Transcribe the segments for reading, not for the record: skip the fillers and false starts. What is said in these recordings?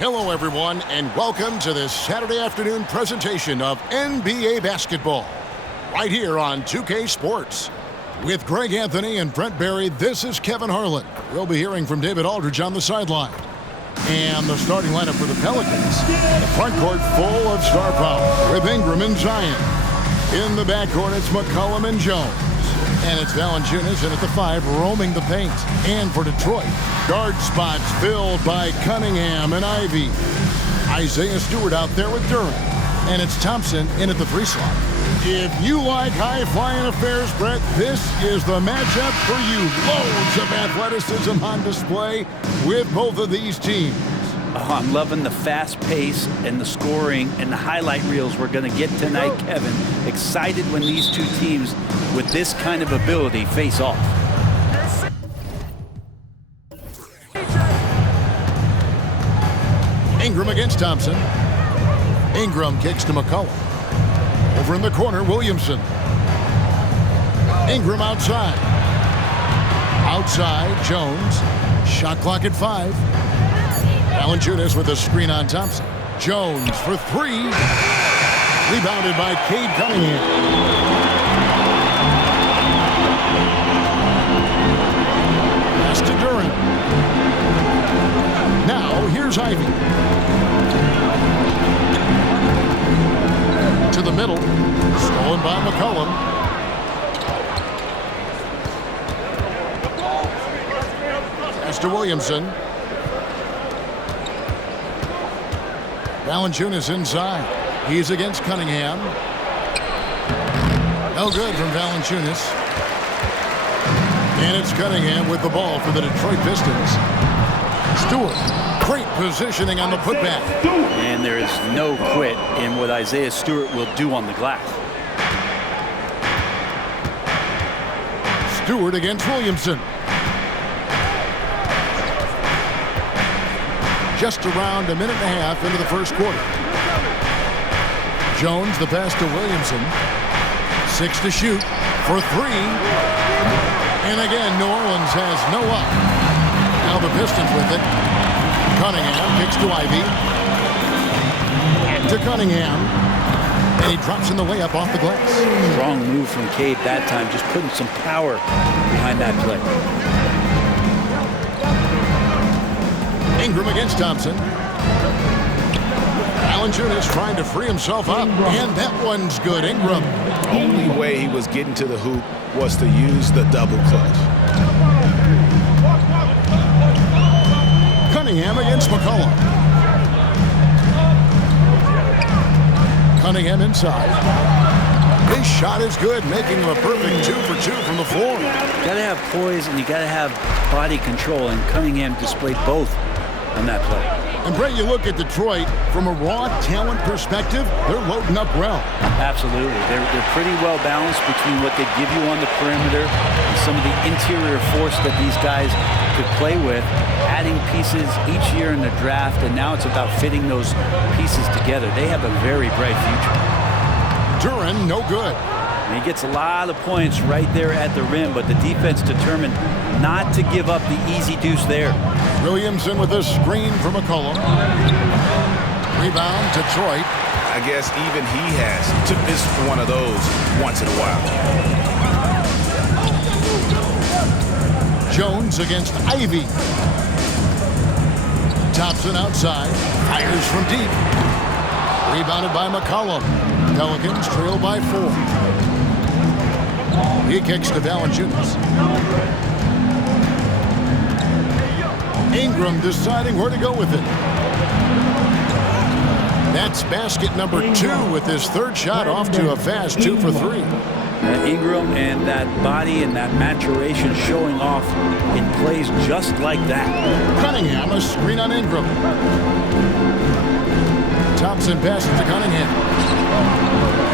Hello, everyone, and welcome to this Saturday afternoon presentation of NBA basketball, right here on 2K Sports. With Greg Anthony and Brent Barry, this is Kevin Harlan. We'll be hearing from David Aldridge on the sideline. And the starting lineup for the Pelicans. The front court full of star power with Ingram and Zion. In the backcourt, it's McCollum and Jones. And it's Valanciunas in at the 5, roaming the paint. And for Detroit, guard spots filled by Cunningham and Ivy. Isaiah Stewart out there with Durant. And it's Thompson in at the 3 slot. If you like high-flying affairs, Brett, this is the matchup for you. Loads of athleticism on display with both of these teams. Oh, I'm loving the fast pace and the scoring and the highlight reels we're going to get tonight, Kevin. Excited when these two teams with this kind of ability face off. Ingram against Thompson. Ingram kicks to McCollum. Over in the corner, Williamson. Ingram outside. Outside, Jones. Shot clock at 5. Valanciunas with a screen on Thompson. Jones for 3. Rebounded by Cade Cunningham. Pass to Durant. Now, here's Ivy. To the middle. Stolen by McCollum. Pass to Williamson. Valanciunas inside. He's against Cunningham. No good from Valanciunas. And it's Cunningham with the ball for the Detroit Pistons. Stewart, great positioning on the putback. And there is no quit in what Isaiah Stewart will do on the glass. Stewart against Williamson. Just around a minute and a half into the first quarter. Jones, the pass to Williamson. 6 to shoot for 3. And again, New Orleans has no up. Now the Pistons with it. Cunningham kicks to Ivy. Back to Cunningham. And he drops in the layup off the glass. Strong move from Cade that time, just putting some power behind that play. Ingram against Thompson. Valanciunas trying to free himself up, and that one's good. Ingram. Only way he was getting to the hoop was to use the double clutch. Cunningham against McCollum. Cunningham inside. His shot is good, making him a perfect 2 for 2 from the floor. You got to have poise and you got to have body control, and Cunningham displayed both on that play. And Brett, you look at Detroit from a raw talent perspective, they're loading up well. Absolutely. They're pretty well balanced between what they give you on the perimeter and some of the interior force that these guys could play with, adding pieces each year in the draft, and now it's about fitting those pieces together. They have a very bright future. Durant, no good. And he gets a lot of points right there at the rim, but the defense determined not to give up the easy deuce there. Williamson with a screen for McCollum. Rebound, Detroit. I guess even he has to miss one of those once in a while. Jones against Ivy. Thompson outside. Fires from deep. Rebounded by McCollum. Pelicans trail by 4. He kicks to Valanciunas. Ingram deciding where to go with it. That's basket number 2 with his 3rd shot off to a fast 2 for 3. Ingram and that body and that maturation showing off in plays just like that. Cunningham, a screen on Ingram. Thompson passes to Cunningham.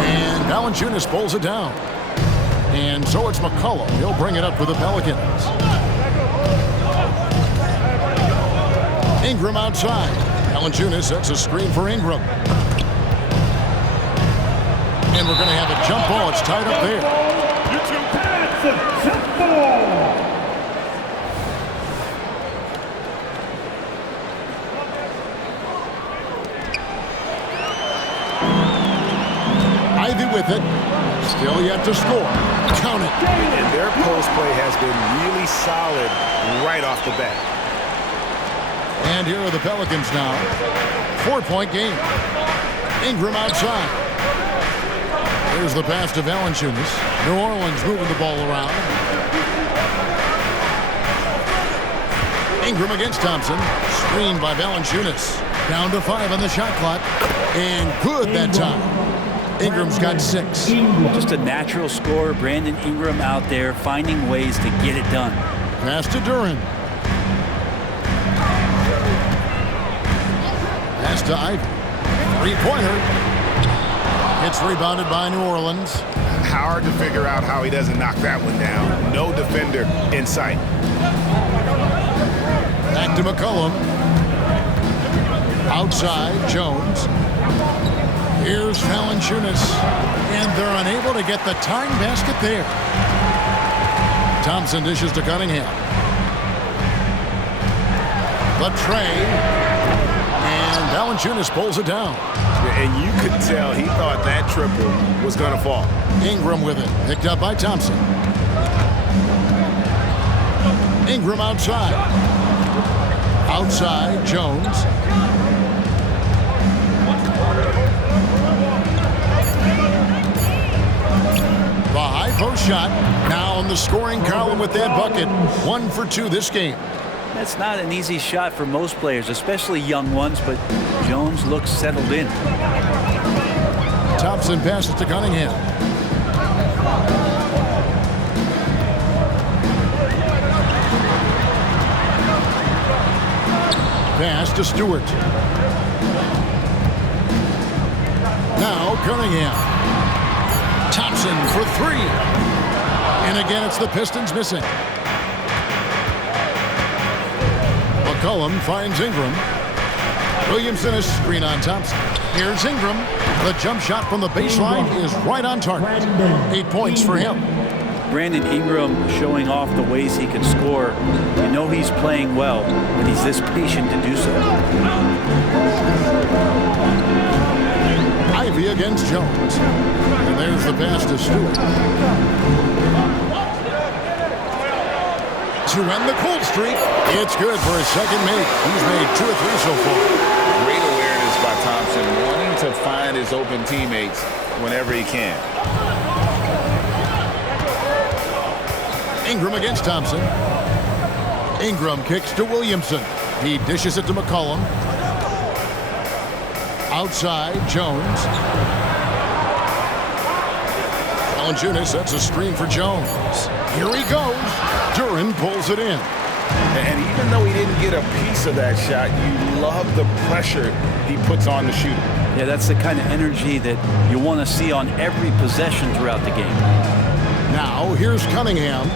And Valanciunas pulls it down. And so it's McCollum. He'll bring it up for the Pelicans. Ingram outside. Valanciunas sets a screen for Ingram. And we're going to have a jump ball. It's tied up there. That's a jump ball. Ivy with it. Still yet to score. Count it. And their post play has been really solid right off the bat. And here are the Pelicans now. 4-point game. Ingram outside. Here's the pass to Valanciunas. New Orleans moving the ball around. Ingram against Thompson. Screened by Valanciunas. Down to 5 on the shot clock. And good that time. Ingram's got 6. Just a natural scorer. Brandon Ingram out there finding ways to get it done. Pass to Duren. Pass to Ivy. Three-pointer. It's rebounded by New Orleans. Hard to figure out how he doesn't knock that one down. No defender in sight. Back to McCollum. Outside, Jones. Here's Valanciunas. And they're unable to get the tying basket there. Thompson dishes to Cunningham. The tray. And Valanciunas pulls it down. And you could tell he thought that triple was going to fall. Ingram with it. Picked up by Thompson. Ingram outside. Outside, Jones. The high post shot. Now on the scoring column with that bucket. 1 for 2 this game. That's not an easy shot for most players, especially young ones, but Jones looks settled in. Thompson passes to Cunningham. Pass to Stewart. Now Cunningham. Thompson for 3. And again, it's the Pistons missing. McCollum finds Ingram. Williamson is screen on Thompson. Here's Ingram. The jump shot from the baseline is right on target. 8 points for him. Brandon Ingram showing off the ways he can score. You know he's playing well when he's this patient to do so. Ivy against Jones. And there's the pass to Stewart. To end the cold streak, it's good for his second make. He's made 2 or 3 so far. Great awareness by Thompson, wanting to find his open teammates whenever he can. Ingram against Thompson. Ingram kicks to Williamson. He dishes it to McCollum. Outside, Jones. Valanciunas sets a screen for Jones. Here he goes. Duren pulls it in. And even though he didn't get a piece of that shot, you love the pressure he puts on the shooter. Yeah, that's the kind of energy that you want to see on every possession throughout the game. Now, here's Cunningham.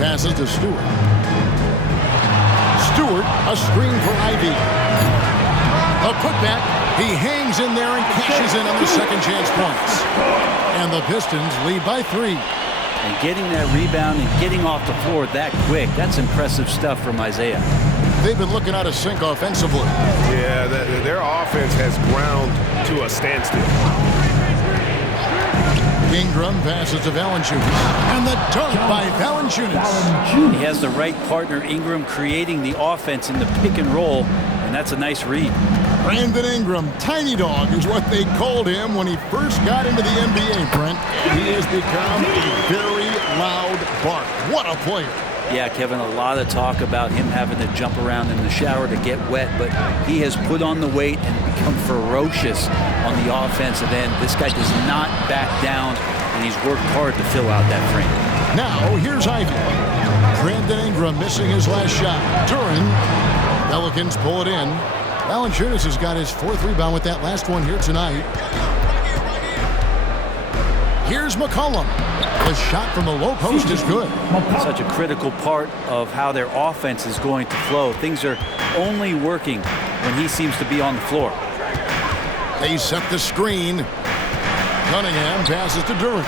Passes to Stewart. Stewart, a screen for Ivy. A putback. He hangs in there and cashes in on the second chance points. And the Pistons lead by 3. And getting that rebound and getting off the floor that quick, that's impressive stuff from Isaiah. They've been looking out of sync offensively. Yeah, their offense has ground to a standstill. Ingram passes to Valanciunas. And the dunk by Valanciunas. He has the right partner, Ingram, creating the offense in the pick and roll, and that's a nice read. Brandon Ingram, Tiny Dog is what they called him when he first got into the NBA, Brent. He has become a very loud bark. What a player. Yeah, Kevin, a lot of talk about him having to jump around in the shower to get wet, but he has put on the weight and become ferocious on the offensive end. This guy does not back down, and he's worked hard to fill out that frame. Now, here's Ivy. Brandon Ingram missing his last shot. Duren. Pelicans pull it in. Valanciunas has got his 4th rebound with that last one here tonight. Here's McCollum. The shot from the low post is good. Such a critical part of how their offense is going to flow. Things are only working when he seems to be on the floor. They set the screen. Cunningham passes to Duren.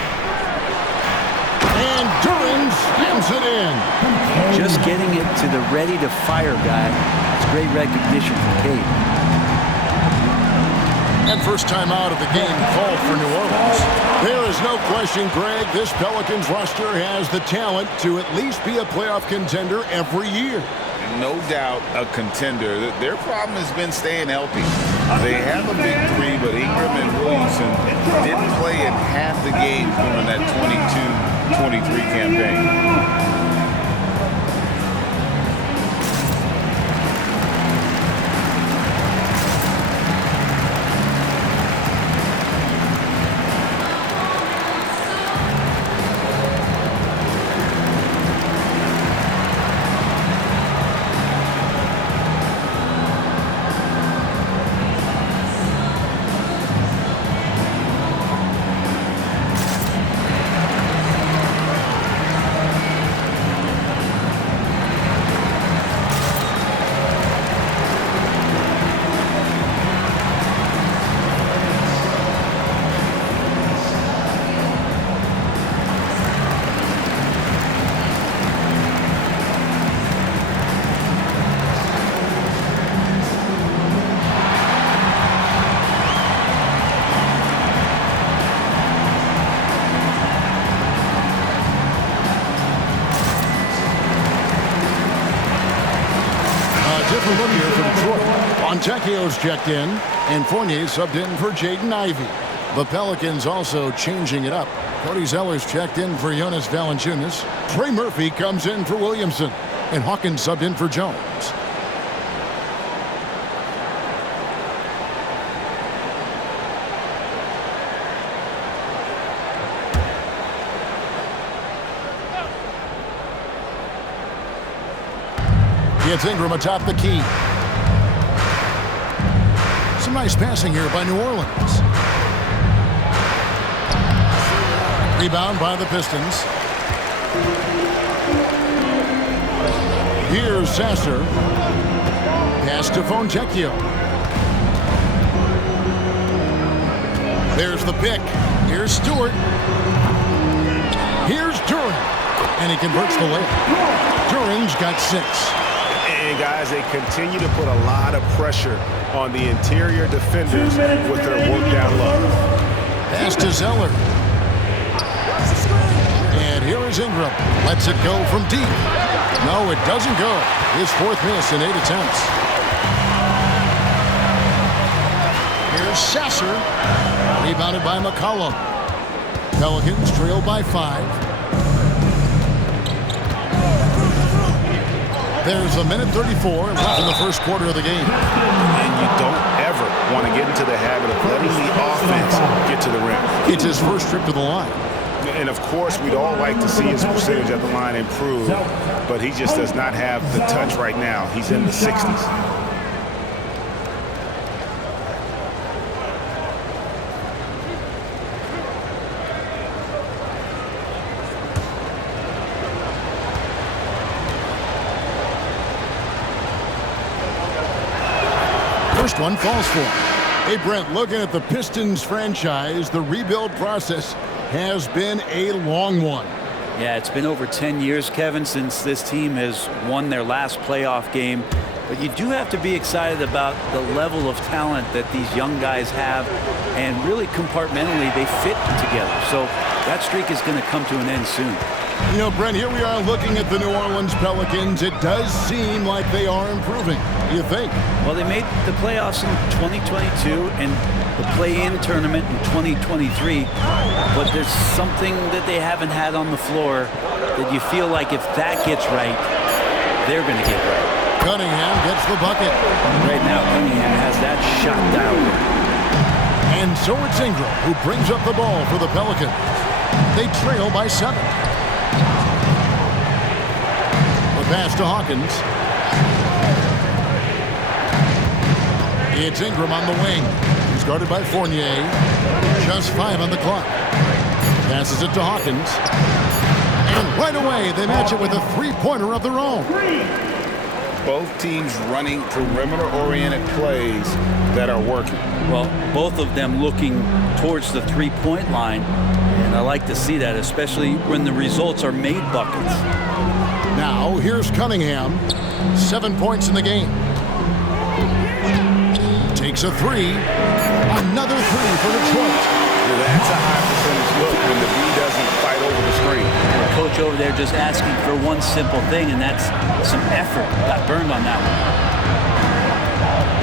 And Duren slams it in. Just getting it to the ready-to-fire guy. It's great recognition from Cade. And first time out of the game called for New Orleans. There is no question, Greg, this Pelicans roster has the talent to at least be a playoff contender every year. No doubt a contender. Their problem has been staying healthy. They have a big three, but Ingram and Williamson didn't play in half the games during that 22-23 campaign. Look here for Detroit. Fontecchio's checked in, and Fournier subbed in for Jaden Ivey. The Pelicans also changing it up. Cody Zeller's checked in for Jonas Valanciunas. Trey Murphy comes in for Williamson, and Hawkins subbed in for Jones. It's Ingram atop the key. Some nice passing here by New Orleans. Rebound by the Pistons. Here's Sasser. Pass to Fontecchio. There's the pick. Here's Stewart. Here's Duran. And he converts the layup. Duran's got 6. And guys, they continue to put a lot of pressure on the interior defenders with their work down low. Pass to Zeller. And here is Ingram. Lets it go from deep. No, it doesn't go. His 4th miss in 8 attempts. Here's Sasser. Rebounded by McCollum. Pelicans trail by 5. There's a minute 34 left in the first quarter of the game. And you don't ever want to get into the habit of letting the offense get to the rim. It's his first trip to the line. And, of course, we'd all like to see his percentage at the line improve, but he just does not have the touch right now. He's in the 60s. First one falls for him. Hey, Brent, looking at the Pistons franchise, the rebuild process has been a long one. Yeah, it's been over 10 years, Kevin, since this team has won their last playoff game. But you do have to be excited about the level of talent that these young guys have, and really compartmentally they fit together. So that streak is going to come to an end soon. You know, Brent, here we are looking at the New Orleans Pelicans. It does seem like they are improving. You think? Well, they made the playoffs in 2022 and the play-in tournament in 2023. But there's something that they haven't had on the floor that you feel like if that gets right, they're going to get right. Cunningham gets the bucket. Right now, Cunningham has that shot down. And so it's Ingram who brings up the ball for the Pelicans. They trail by 7. The pass to Hawkins. It's Ingram on the wing. He's guarded by Fournier. Just 5 on the clock. Passes it to Hawkins. And right away, they match it with a three-pointer of their own. Both teams running perimeter-oriented plays that are working. Well, both of them looking towards the three-point line. And I like to see that, especially when the results are made buckets. Now, here's Cunningham. 7 points in the game. Takes a three. Another three for Detroit. That's a high percentage look when the B doesn't fight over the screen. The coach over there just asking for one simple thing, and that's some effort. Got burned on that one.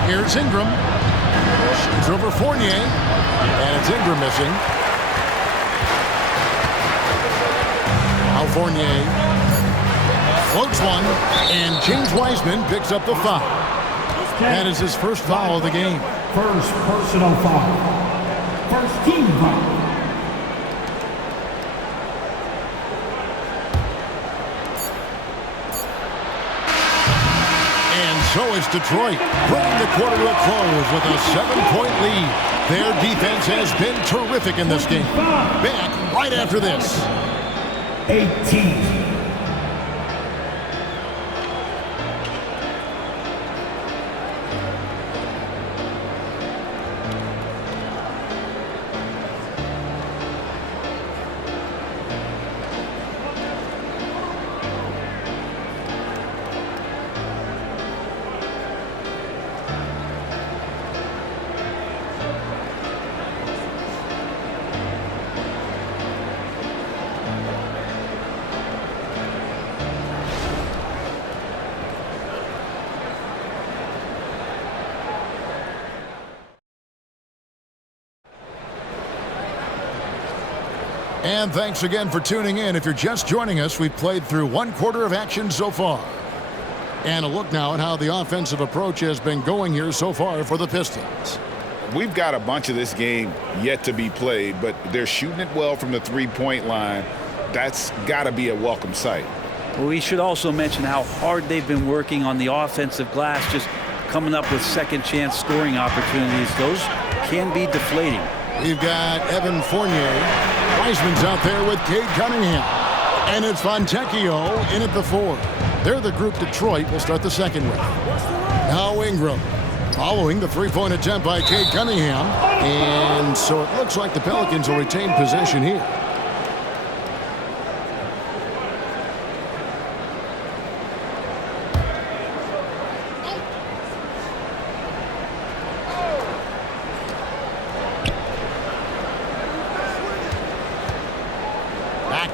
Here's Ingram. Shoots over Fournier. And it's Ingram missing. Now Fournier floats one. And James Wiseman picks up the foul. That is his first foul of the game. First personal foul. First team foul. And so is Detroit, bringing the quarter to a close with a 7-point lead. Their defense has been terrific in this game. Back right after this. 18. And thanks again for tuning in. If you're just joining us, we've played through one quarter of action so far. And a look now at how the offensive approach has been going here so far for the Pistons. We've got a bunch of this game yet to be played, but they're shooting it well from the three-point line. That's got to be a welcome sight. Well, we should also mention how hard they've been working on the offensive glass, just coming up with second-chance scoring opportunities. Those can be deflating. We've got Evan Fournier. Wiseman's out there with Cade Cunningham. And it's Fontecchio in at the 4. They're the group Detroit will start the second with. Now Ingram following the three-point attempt by Cade Cunningham. And so it looks like the Pelicans will retain possession here.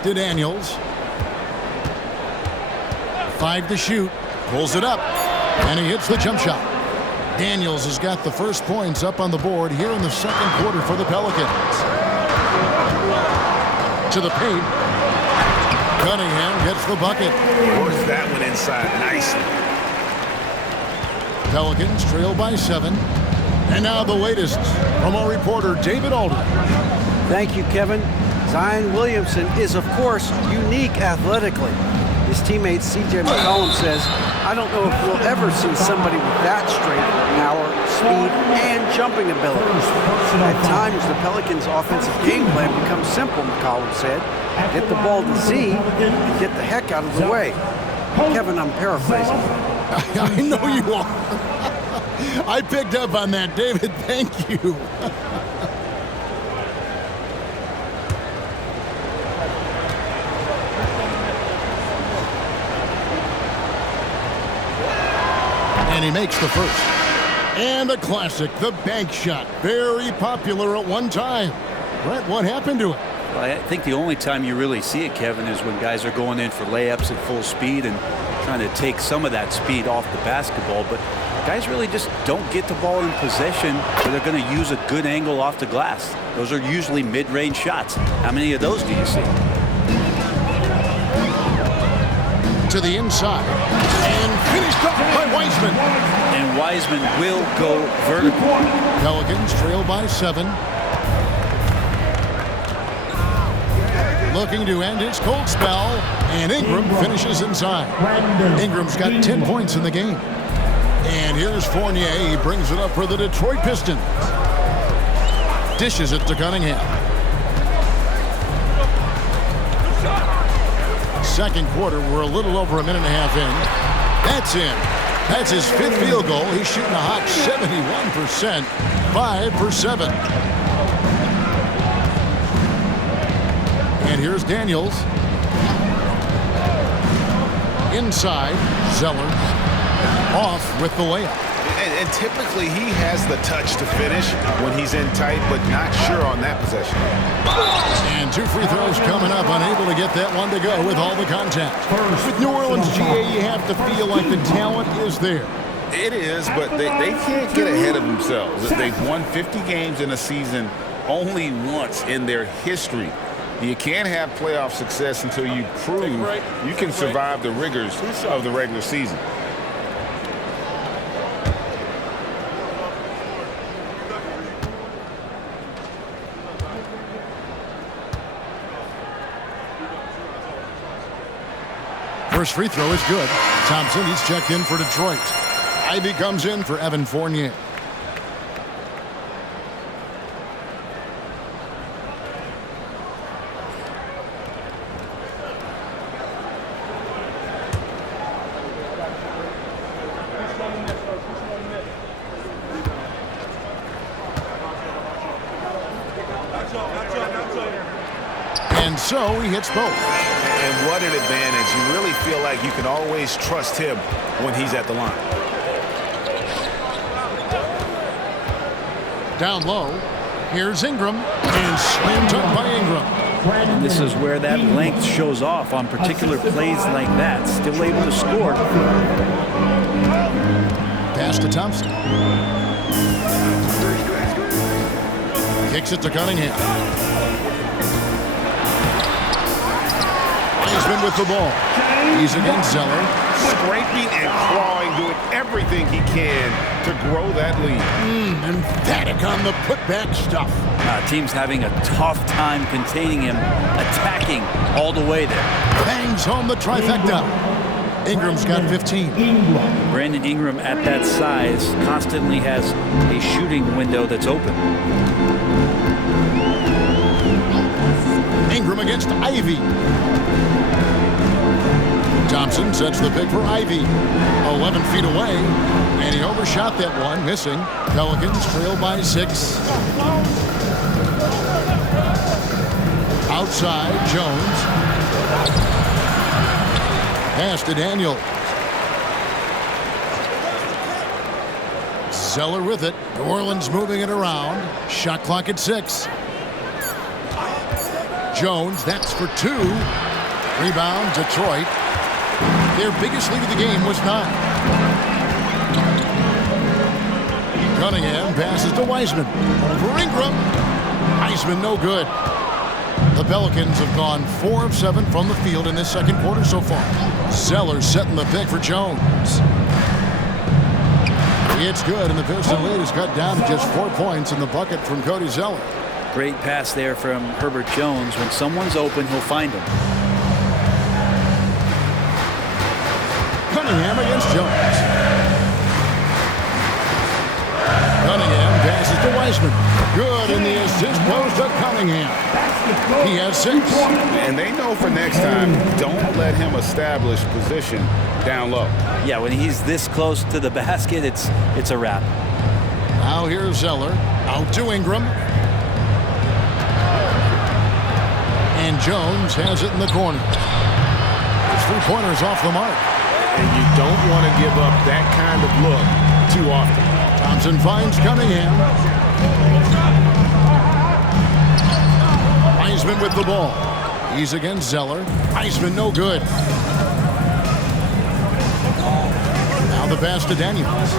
To Daniels. 5 to shoot. Pulls it up. And he hits the jump shot. Daniels has got the first points up on the board here in the second quarter for the Pelicans. To the paint. Cunningham gets the bucket. Works that one inside nicely. Pelicans trail by 7. And now the latest from our reporter, David Alder. Thank you, Kevin. Zion Williamson is, of course, unique athletically. His teammate C.J. McCollum says, I don't know if we'll ever see somebody with that strength, power, speed, and jumping ability. At times, the Pelicans' offensive game plan becomes simple, McCollum said. Get the ball to Z and get the heck out of the way. Kevin, I'm paraphrasing. I know you are. I picked up on that, David. Thank you. And he makes the first. And a classic, the bank shot. Very popular at one time. Brett, what happened to it? Well, I think the only time you really see it, Kevin, is when guys are going in for layups at full speed and trying to take some of that speed off the basketball. But guys really just don't get the ball in possession where they're going to use a good angle off the glass. Those are usually mid-range shots. How many of those do you see? To the inside. And finished up by Wiseman. And Wiseman will go vertical. Pelicans trail by 7. Looking to end his cold spell. And Ingram finishes inside. Ingram's got 10 points in the game. And here's Fournier. He brings it up for the Detroit Pistons. Dishes it to Cunningham. Second quarter, we're a little over a minute and a half in. That's in. That's his 5th field goal. He's shooting a hot 71%. 5 for 7. And here's Daniels. Inside, Zeller. Off with the layup. And typically he has the touch to finish when he's in tight, but not sure on that possession. And 2 free throws coming up, unable to get that one to go with all the contact. With New Orleans, GA, you have to feel like the talent is there. It is, but they can't get ahead of themselves. They've won 50 games in a season only once in their history. You can't have playoff success until you prove you can survive the rigors of the regular season. First free throw is good. Thompson, he's checked in for Detroit. Ivy comes in for Evan Fournier. And so he hits both. And what an advantage. You really feel like you can always trust him when he's at the line. Down low, here's Ingram, and slam dunk by Ingram. And this is where that length shows off on particular plays like that. Still able to score. Pass to Thompson. Kicks it to Cunningham. Wiseman with the ball. He's against Zeller. Scraping and clawing, doing everything he can to grow that lead. Emphatic on the putback stuff. Team's having a tough time containing him, attacking all the way there. Bangs home the trifecta. Ingram's got 15. Brandon Ingram at that size constantly has a shooting window that's open. Ingram against Ivy. Thompson sets the pick for Ivy. 11 feet away, and he overshot that one, missing. Pelicans trail by 6. Outside, Jones. Pass to Daniel. Zeller with it. New Orleans moving it around. Shot clock at 6. Jones, that's for 2. Rebound, Detroit. Their biggest lead of the game was 9. Cunningham passes to Wiseman. Over Ingram. Wiseman no good. The Pelicans have gone 4 of 7 from the field in this second quarter so far. Zeller setting the pick for Jones. It's good, and the Piston lead is cut down to just 4 points in the bucket from Cody Zeller. Great pass there from Herbert Jones. When someone's open, he'll find him. Cunningham against Jones. Cunningham passes to Wiseman. Good, and the assist goes to Cunningham. He has 6. And they know for next time, don't let him establish position down low. Yeah, when he's this close to the basket, it's a wrap. Now here's Zeller. Out to Ingram. And Jones has it in the corner. His 3-pointers off the mark. And you don't want to give up that kind of look too often. Thompson finds Cunningham. Wiseman with the ball. He's against Zeller. Wiseman no good. Now the pass to Daniels.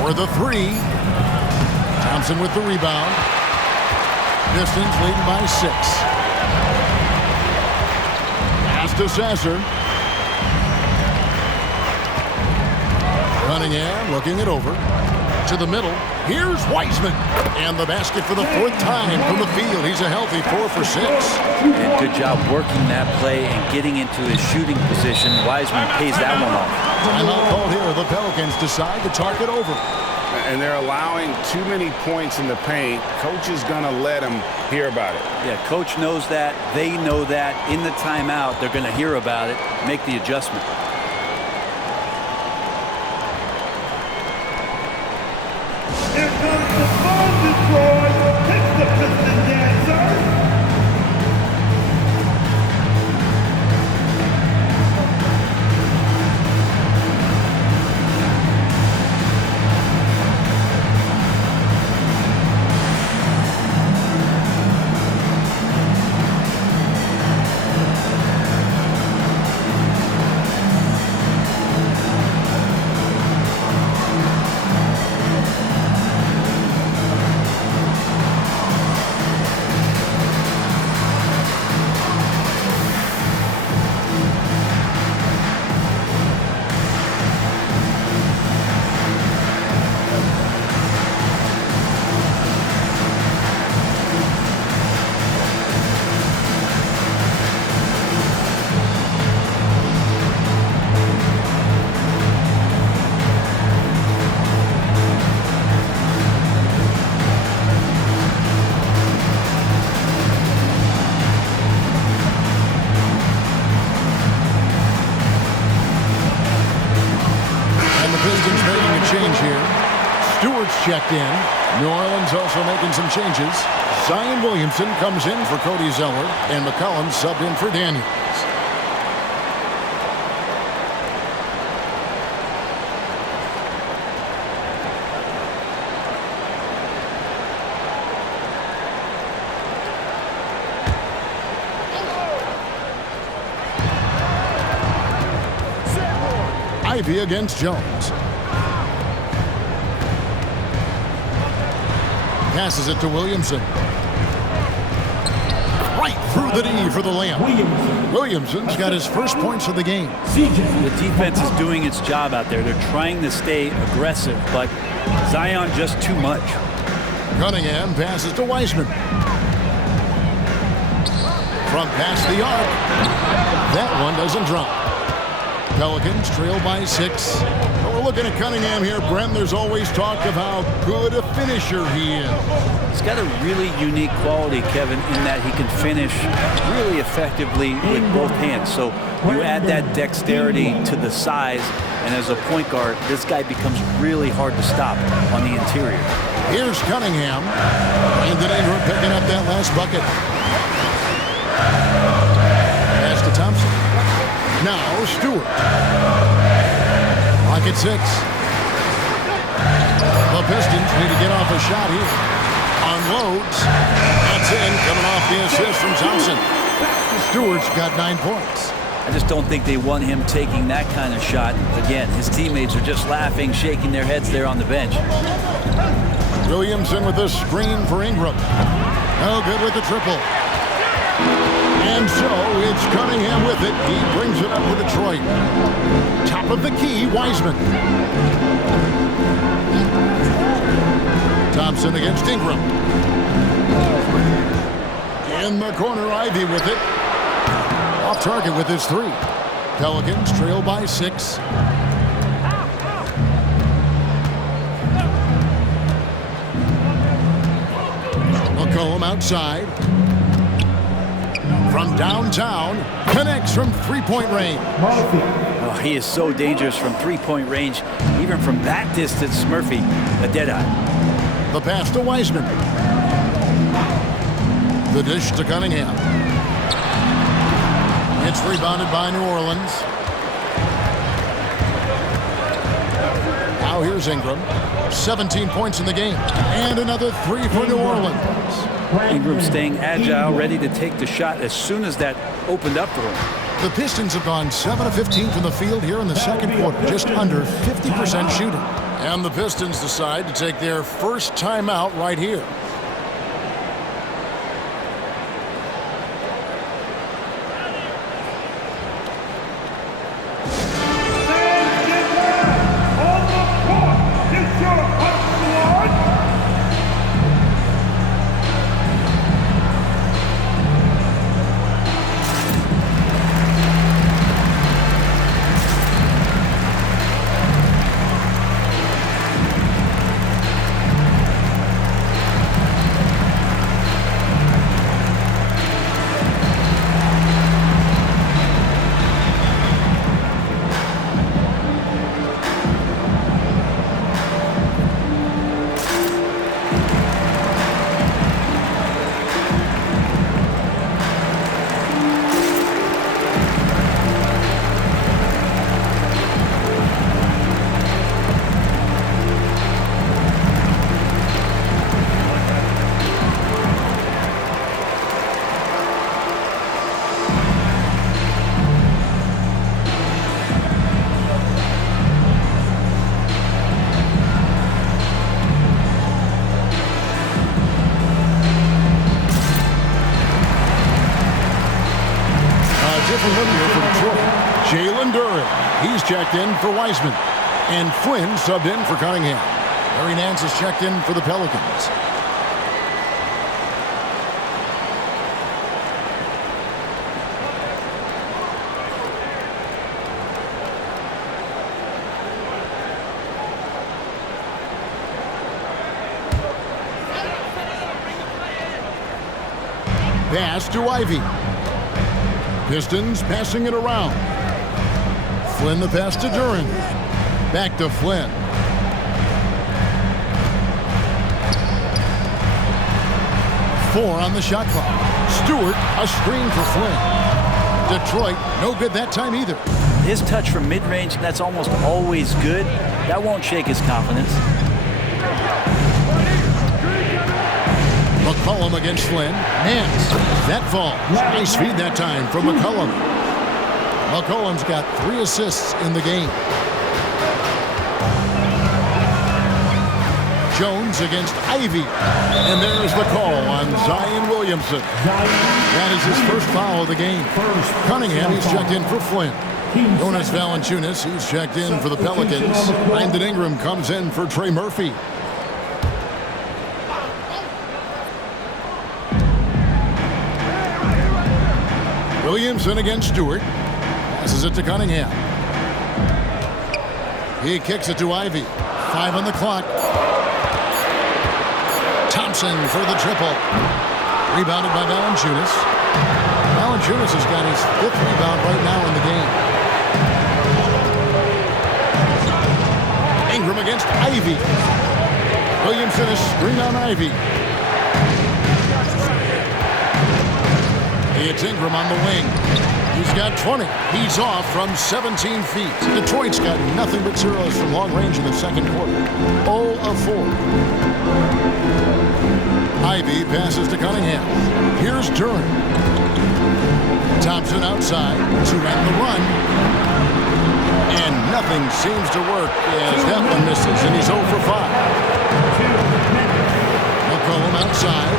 For the 3. Thompson with the rebound. Pistons leading by 6. Pass to Sasser. Cunningham looking it over. To the middle. Here's Wiseman. And the basket for the 4th time from the field. He's a healthy 4 for 6. And good job working that play and getting into his shooting position. Wiseman pays that one off. Timeout called here. The Pelicans decide to talk it over. And they're allowing too many points in the paint. Coach is going to let them hear about it. Yeah, coach knows that. They know that. In the timeout, they're going to hear about it, make the adjustment. Here comes the ball, Detroit. Takes the Pistons dance. checked in. New Orleans also making some changes. Zion Williamson comes in for Cody Zeller, and McCollum subbed in for Daniels. Ivy against Jones. Passes it to Williamson. Right through the D for the layup. Williamson's got his first points of the game. The defense is doing its job out there. They're trying to stay aggressive, but Zion just too much. Cunningham passes to Wiseman. From past the arc. That one doesn't drop. Pelicans trail by 6. But we're looking at Cunningham here, Brent. There's always talk of how good a finisher he is. He's got a really unique quality, Kevin, in that he can finish really effectively with both hands. So you add that dexterity to the size, and as a point guard, this guy becomes really hard to stop on the interior. Here's Cunningham. Brandon Ingram picking up that last bucket. Pass to Thompson. Now Stewart. Lock at 6. The Pistons need to get off a shot here. Unloads. That's in, coming off the assist from Thompson. Stewart's got 9 points. I just don't think they want him taking that kind of shot. Again, his teammates are just laughing, shaking their heads there on the bench. Williamson with the screen for Ingram. No good with the triple. And so it's Cunningham with it. He brings it up for Detroit. Top of the key, Wiseman. Thompson against Ingram. In the corner, Ivy with it. Off target with his 3. Pelicans trail by 6. McCollum outside. From downtown, connects from three-point range. Oh, he is so dangerous from three-point range. Even from that distance, Murphy, a dead-eye. The pass to Wiseman. The dish to Cunningham. It's rebounded by New Orleans. Now here's Ingram. 17 points in the game. And another 3 for New Orleans. Ingram staying agile, ready to take the shot as soon as that opened up for him. The Pistons have gone 7 of 15 from the field here in the second quarter, just under 50% shooting. And the Pistons decide to take their first timeout right here. He's checked in for Wiseman. And Flynn subbed in for Cunningham. Larry Nance is checked in for the Pelicans. Pass to Ivy. Pistons passing it around. Flynn the pass to Duran. Back to Flynn. 4 on the shot clock. Stewart, a screen for Flynn. Detroit, no good that time either. His touch from mid-range, that's almost always good. That won't shake his confidence. McCollum against Flynn. Hands. That falls. Nice feed that time from McCollum. McCollum's got 3 assists in the game. Jones against Ivy. And there's the call on Zion Williamson. That is his first foul of the game. Cunningham, he's checked in for Flynn. Jonas Valanciunas, he's checked in for the Pelicans. Brandon Ingram comes in for Trey Murphy. Williamson against Stewart. Passes it to Cunningham. He kicks it to Ivy. 5 on the clock. Thompson for the triple. Rebounded by Valanciunas. Valanciunas has got his 5th rebound right now in the game. Ingram against Ivy. Williamson is screen on Ivy. It's Ingram on the wing. He's got 20. He's off from 17 feet. Detroit's got nothing but zeros from long range in the second quarter. 0 of 4. Ivy passes to Cunningham. Here's Duran. Thompson outside to end the run. And nothing seems to work as that one misses, and he's 0 for 5. McCollum outside.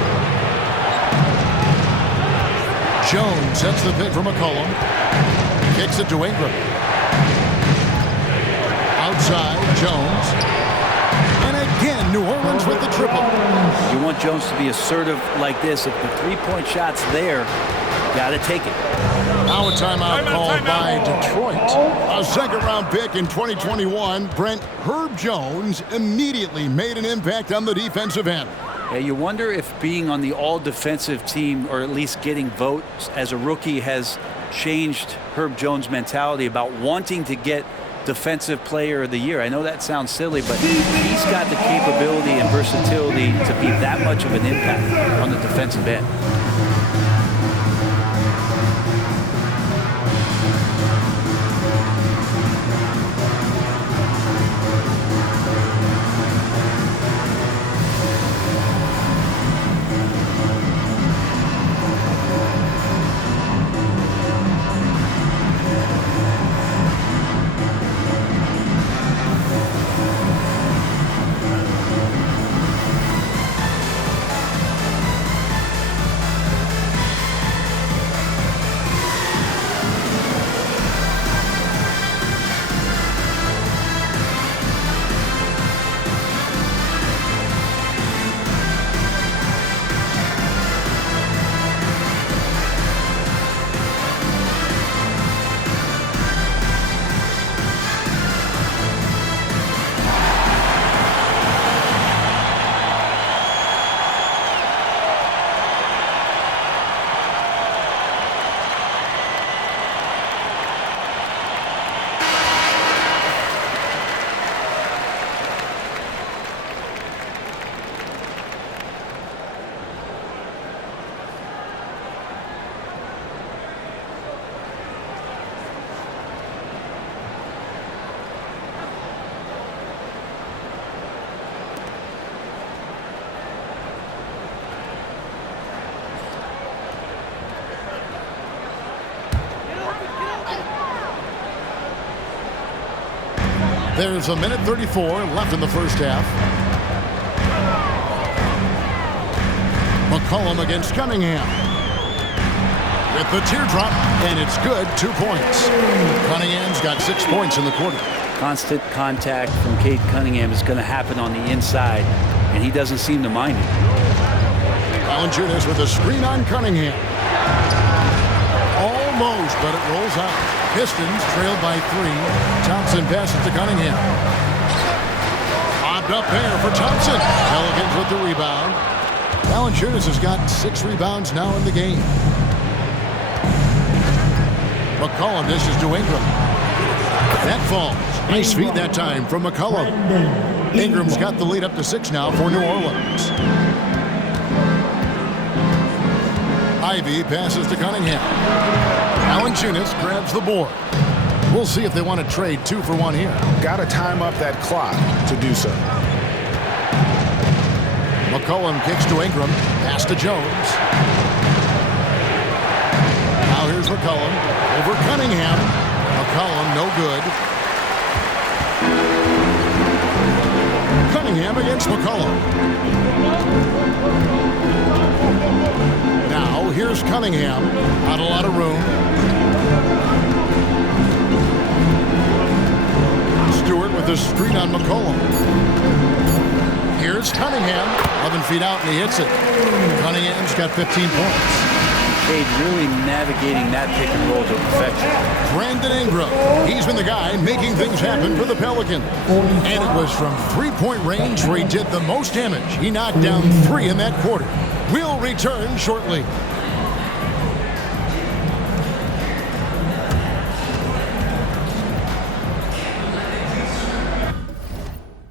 Jones sets the pick for McCollum. Kicks it to Ingram. Outside, Jones. And again, New Orleans with the triple. You want Jones to be assertive like this. If the 3-point shot's there, got to take it. Now a timeout called by Detroit. A second-round pick in 2021, Brent Herb Jones immediately made an impact on the defensive end. Yeah, you wonder if being on the all-defensive team, or at least getting votes as a rookie, has changed Herb Jones' mentality about wanting to get Defensive Player of the Year. I know that sounds silly, but he's got the capability and versatility to be that much of an impact on the defensive end. There's a minute 34 left in the first half. McCollum against Cunningham. With the teardrop, and it's good, 2 points. Cunningham's got 6 points in the quarter. Constant contact from Cade Cunningham is going to happen on the inside, and he doesn't seem to mind it. Valanciunas with a screen on Cunningham. Almost, but it rolls out. Pistons trailed by 3. Thompson passes to Cunningham. Bobbed up there for Thompson. Pelicans with the rebound. Valanciunas has got 6 rebounds now in the game. McCollum dishes to Ingram. That falls. Nice feed that time from McCollum. Ingram's got the lead up to 6 now for New Orleans. Ivy passes to Cunningham. Valanciunas grabs the board. We'll see if they want to trade 2 for 1 here. Got to time up that clock to do so. McCollum kicks to Ingram. Pass to Jones. Now here's McCollum. Over Cunningham. McCollum no good. Cunningham against McCollum. Now here's Cunningham. Not a lot of room. Stewart with the screen on McCollum. Here's Cunningham. 11 feet out and he hits it. Cunningham's got 15 points. Cade really navigating that pick and roll to perfection. Brandon Ingram. He's been the guy making things happen for the Pelicans. And it was from three-point range where he did the most damage. He knocked down 3 in that quarter. We'll return shortly.